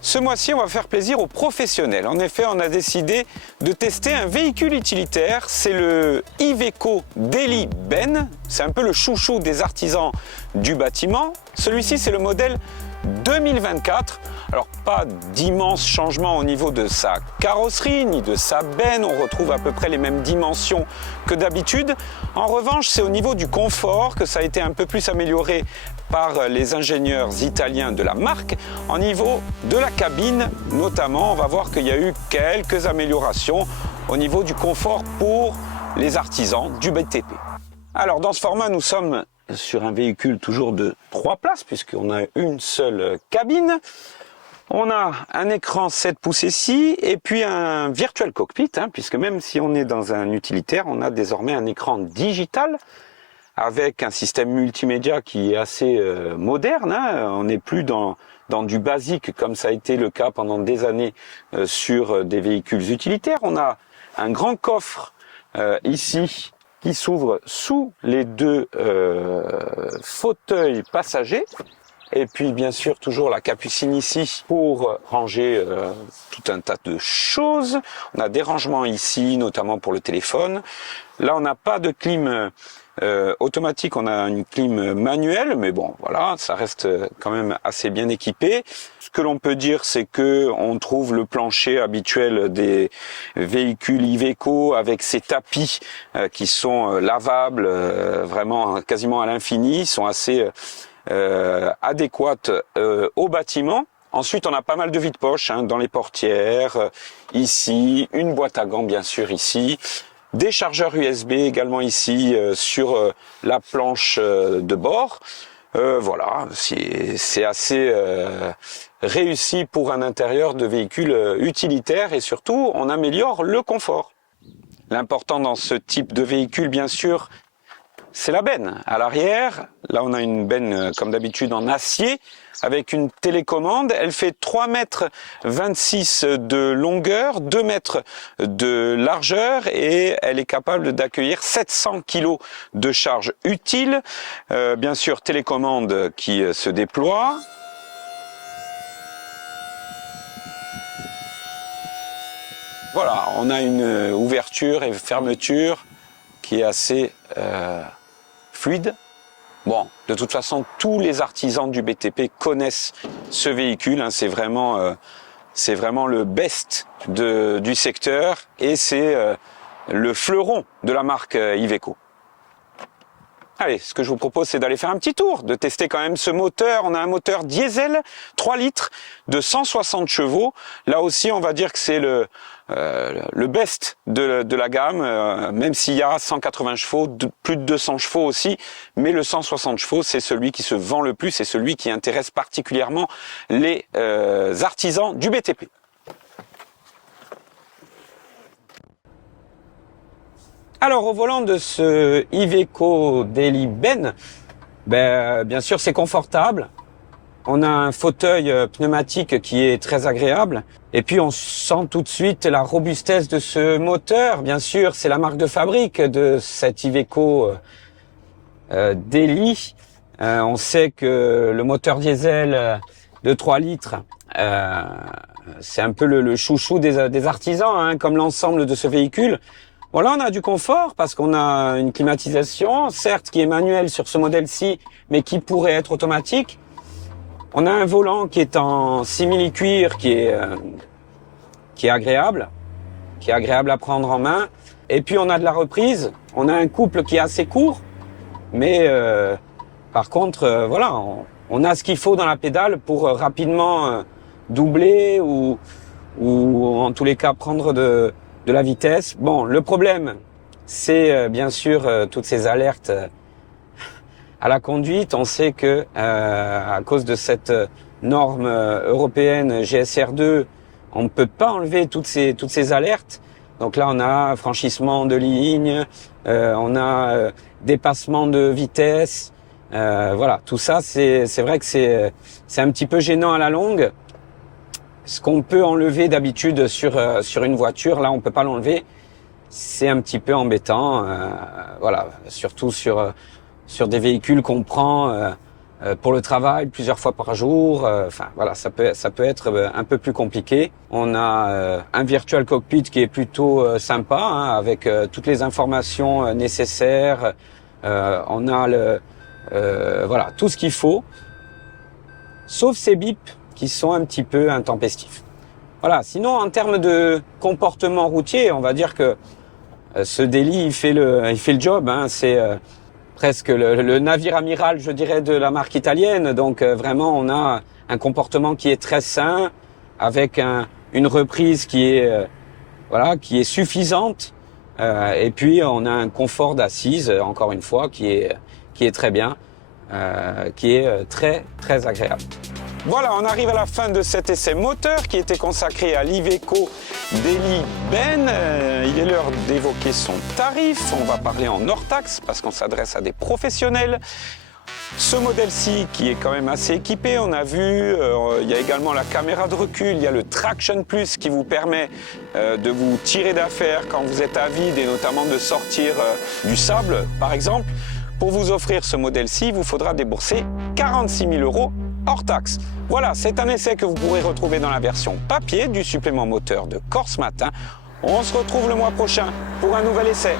Ce mois-ci, on va faire plaisir aux professionnels. En effet, on a décidé de tester un véhicule utilitaire. C'est le Iveco Daily Ben. C'est un peu le chouchou des artisans du bâtiment. Celui-ci, c'est le modèle 2024. Alors, pas d'immenses changements au niveau de sa carrosserie ni de sa benne. On retrouve à peu près les mêmes dimensions que d'habitude. En revanche, c'est au niveau du confort que ça a été un peu plus amélioré par les ingénieurs italiens de la marque. Au niveau de la cabine, notamment, on va voir qu'il y a eu quelques améliorations au niveau du confort pour les artisans du BTP. Alors, dans ce format, nous sommes sur un véhicule toujours de 3 places, puisqu'on a une seule cabine. On a un écran 7 pouces ici, et puis un virtual cockpit, puisque même si on est dans un utilitaire, on a désormais un écran digital, avec un système multimédia qui est assez moderne. On n'est plus dans du basique, comme ça a été le cas pendant des années sur des véhicules utilitaires. On a un grand coffre ici, qui s'ouvre sous les deux fauteuils passagers. Et puis bien sûr toujours la capucine ici pour ranger tout un tas de choses. On a des rangements ici, notamment pour le téléphone. Là on n'a pas de clim automatique, on a une clim manuelle, mais bon voilà, ça reste quand même assez bien équipé. Ce que l'on peut dire, c'est que on trouve le plancher habituel des véhicules Iveco avec ces tapis qui sont lavables vraiment quasiment à l'infini, sont assez adéquate au bâtiment. Ensuite, on a pas mal de vide-poche dans les portières, ici, une boîte à gants bien sûr ici, des chargeurs USB également ici sur la planche de bord. Voilà, c'est assez réussi pour un intérieur de véhicule utilitaire et surtout, on améliore le confort. L'important dans ce type de véhicule, bien sûr, c'est la benne. À l'arrière, là on a une benne comme d'habitude en acier avec une télécommande. Elle fait 3,26 m de longueur, 2 mètres de largeur et elle est capable d'accueillir 700 kg de charge utile. Bien sûr, télécommande qui se déploie. Voilà, on a une ouverture et fermeture qui est assez fluide. Bon, de toute façon, tous les artisans du BTP connaissent ce véhicule. C'est vraiment le best du secteur et c'est le fleuron de la marque Iveco. Allez, ce que je vous propose, c'est d'aller faire un petit tour, de tester quand même ce moteur. On a un moteur diesel 3 litres de 160 chevaux. Là aussi, on va dire que c'est le best de la gamme, même s'il y a 180 chevaux, plus de 200 chevaux aussi. Mais le 160 chevaux, c'est celui qui se vend le plus et celui qui intéresse particulièrement les artisans du BTP. Alors au volant de ce Iveco Daily Ben, bien sûr c'est confortable. On a un fauteuil pneumatique qui est très agréable. Et puis on sent tout de suite la robustesse de ce moteur. Bien sûr, c'est la marque de fabrique de cet Iveco Daily. On sait que le moteur diesel de 3 litres, c'est un peu le chouchou des artisans, comme l'ensemble de ce véhicule. Bon là on a du confort parce qu'on a une climatisation, certes qui est manuelle sur ce modèle-ci, mais qui pourrait être automatique. On a un volant qui est en simili-cuir qui est agréable, à prendre en main. Et puis on a de la reprise, on a un couple qui est assez court, mais par contre voilà, on a ce qu'il faut dans la pédale pour rapidement doubler ou en tous les cas prendre de la vitesse. Bon, le problème, c'est bien sûr toutes ces alertes à la conduite. On sait que à cause de cette norme européenne GSR2, on ne peut pas enlever toutes ces alertes. Donc là, on a franchissement de ligne, on a dépassement de vitesse. Voilà, tout ça, c'est vrai que c'est un petit peu gênant à la longue. Ce qu'on peut enlever d'habitude sur une voiture, là on peut pas l'enlever. C'est un petit peu embêtant, voilà, surtout sur des véhicules qu'on prend pour le travail plusieurs fois par jour. Enfin voilà, ça peut être un peu plus compliqué. On a un virtual cockpit qui est plutôt sympa, hein, avec toutes les informations nécessaires. On a voilà, tout ce qu'il faut, sauf ces bips qui sont un petit peu intempestifs. Voilà. Sinon, en termes de comportement routier, on va dire que ce Daily, il fait le job. Hein. C'est presque le navire amiral, je dirais, de la marque italienne. Donc vraiment, on a un comportement qui est très sain, avec une reprise qui est suffisante. Et puis on a un confort d'assise, encore une fois, qui est très bien, qui est très très agréable. Voilà, on arrive à la fin de cet essai moteur qui était consacré à l'Iveco Daily Ben. Il est l'heure d'évoquer son tarif. On va parler en hors taxe parce qu'on s'adresse à des professionnels. Ce modèle-ci qui est quand même assez équipé, on a vu, il y a également la caméra de recul, il y a le Traction Plus qui vous permet de vous tirer d'affaire quand vous êtes à vide et notamment de sortir du sable par exemple. Pour vous offrir ce modèle-ci, il vous faudra débourser 46 000 € hors taxe. Voilà, c'est un essai que vous pourrez retrouver dans la version papier du supplément moteur de Corse Matin. On se retrouve le mois prochain pour un nouvel essai.